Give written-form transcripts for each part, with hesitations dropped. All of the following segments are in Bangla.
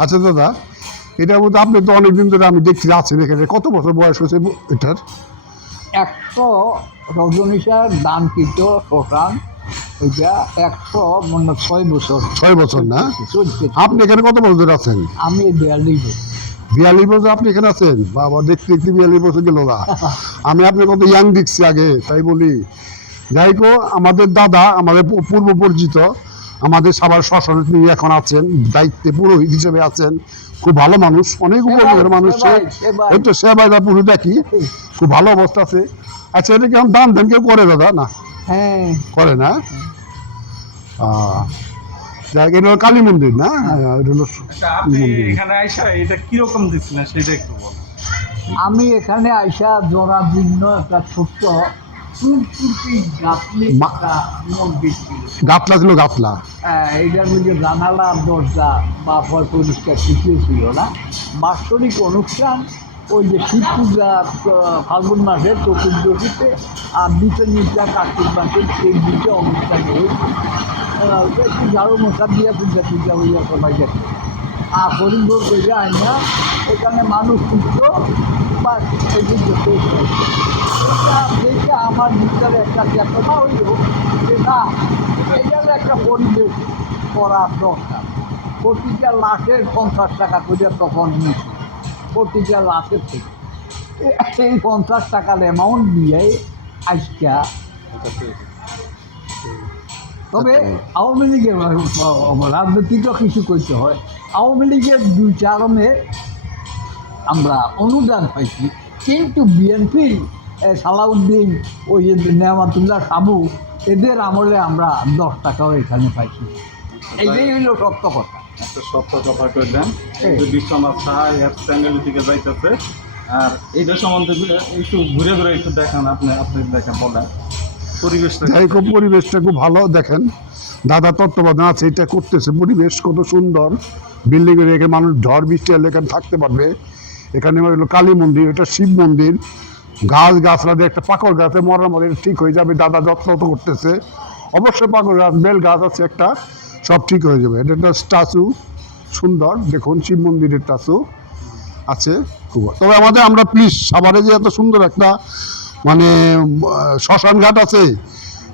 আচ্ছা দাদা, এটার মধ্যে আপনি তো অনেকদিন ধরে আমি দেখছি আছেন এখানে, কত বছর বয়স হয়েছে এটার? 100 রজনীশার দানকৃত শ্মশান, ওইটা 106 বছর। 6 বছর না? চলছে। আপনি এখানে কত বছর ধরে আছেন? আমি 42 বছর। 42 বছর আপনি এখানে আছেন? বাবা, দেখতে দেখতে 42 বছর গেল না। আমি আপনি কত ইয়াং দেখছি আগে, তাই বলি। যাই হোক, আমাদের দাদা, আমাদের পূর্ব পরিচিত, আমাদের সবার শ্মশানে তিনি এখন আছেন, দায়িত্বে পুরোহিত হিসেবে আছেন। খুব ভালো মানুষ, অনেক উপকারের মানুষ। এই তো সেবাই পুরো দেখি, খুব ভালো অবস্থা আছে। আচ্ছা, এটা কি এখন দান ধান কেউ করে দাদা? না হ্যাঁ, করে না। যাই হোক, এটা হলো কালী মন্দির না? এটা হলো আপনি মন্দির। এখানে আইসা এটা কিরকম দিচ্ছিলেন সেটা একটু বল। আমি এখানে আইসা জরাজীর্ণ একটা ছোট্ট ফুলফুটি গাছলি মা- একটা মন্দির ছিল। গাতলা ছিল, গাতলা। এইটার মধ্যে জানালা দরজা বা পরিষ্কার কিছুই ছিল না। বাৎসরিক অনুষ্ঠান ওই যে শিব পূজা ফাল্গুন মাসের চতুর্দশীতে, আর দ্বিতীয় নিচা কার্তিক মাসের সেই দিকে অনুষ্ঠান হয়েছে। একটু ঝাড়ু মশা দিয়ে পূজা হইয়া সবাই গেছে। আর হরিণভোগ হইয়া আইনা এখানে মানুষ উঠতো বা এই যে এটা দেখে আমার ভিতরে একটা চেতনা হইল যে না, এটার একটা পরিবেশ করার দরকার। প্রতিটা লাশের 50 টাকা করে তখন নিচ্ছে, প্রতিটা লাশের থেকে। এই 50 টাকার অ্যামাউন্ট দিয়ে আজকা। তবে আওয়ামী লীগের রাজনীতিটা কিছু করতে হয়। আওয়ামী লীগের 2-4 আমরা অনুদান পাইছি, কিন্তু বিএনপি সালাউদ্দিন, ওই যে নেয়ামাতুল্লাহ সাবু, এদের আমলে আমরা 10 টাকাও এখানে পাইছি। এইটাই হইল সত্য কথা। একটা সত্য কথা কইলেন, এই যে বিশ্বনাথ সাহা এর চ্যানেল থেকে যাইতেছে, আর এইটা সম্বন্ধে একটু ঘুরে ঘুরে একটু দেখান, আপনি দেখেন, বলেন পরিবেশটা। যাই হোক, পরিবেশটা খুব ভালো। দেখেন, দাদা তত্ত্বাবধান আছে, এটা করতেছে। পরিবেশ কত সুন্দর, বিল্ডিং এর এখানে মানুষ ঝড় বৃষ্টি এলে এখানে থাকতে পারবে। এখানে হলো কালী মন্দির, এটা শিব মন্দির। গাছ গাছরা দিয়ে একটা পাকড় গাছে মরার মধ্যে ঠিক হয়ে যাবে, দাদা যত্ন তো করতেছে। অবশ্যই পাকড় গাছ, বেল গাছ আছে একটা, সব ঠিক হয়ে যাবে। এটা একটা স্ট্যাচু, সুন্দর দেখুন, শিব মন্দিরের স্ট্যাচু আছে খুব। তবে আমরা প্লিজ সাভারে যে এত সুন্দর একটা মানে শ্মশান ঘাট আছে,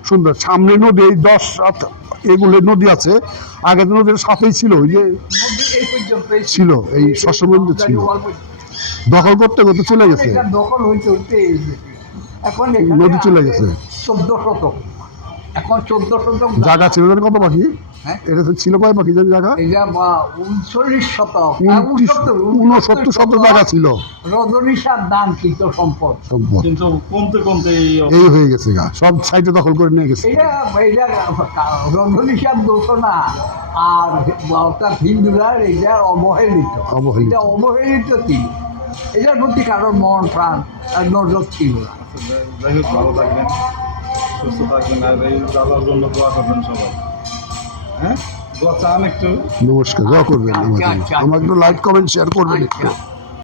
সুন্দর, সামনে নদী, এই 10 এগুলো নদী আছে। আগে তো নদীর সাথেই ছিল, ওই যে এই পর্যন্তই ছিল, এই শ্মশান মন্দির ছিল। দখল করতে করতে চলে গেছে, এটা দখল হইতে হইতে এখন নদী চলে গেছে। 14 শতক, এখন 14 শতক জায়গা ছিল জানি কত পাখি? হ্যাঁ, এটা তো ছিল কয় পাখি জানি জায়গা? এটা 39 শতক, 69 শতক জায়গা ছিল। রজনীশার দান কৃত সম্পদ। সম্পদ কিন্তু কমতে কমতে এই হয়ে গেছে গা, সব সাইডে দখল করে নিয়ে গেছে। এটা রজনীশার দোষ না, আর অর্থাৎ হিন্দুরা এটা অবহেলিত, অবহেলিত। এটা অবহেলিত ছিল। এটার প্রতি কারোর মন প্রাণ আর নজর ছিল না। যাই হোক, ভালো থাকবেন, সুস্থ থাকবেন, আর এই দাদার জন্য দোয়া করবেন সবাই। হ্যাঁ, দোয়া চান একটু। নমস্কার, দোয়া করবেন আমার জন্য। আচ্ছা। আমাকে একটু লাইক কমেন্ট শেয়ার করবেন একটু। আচ্ছা।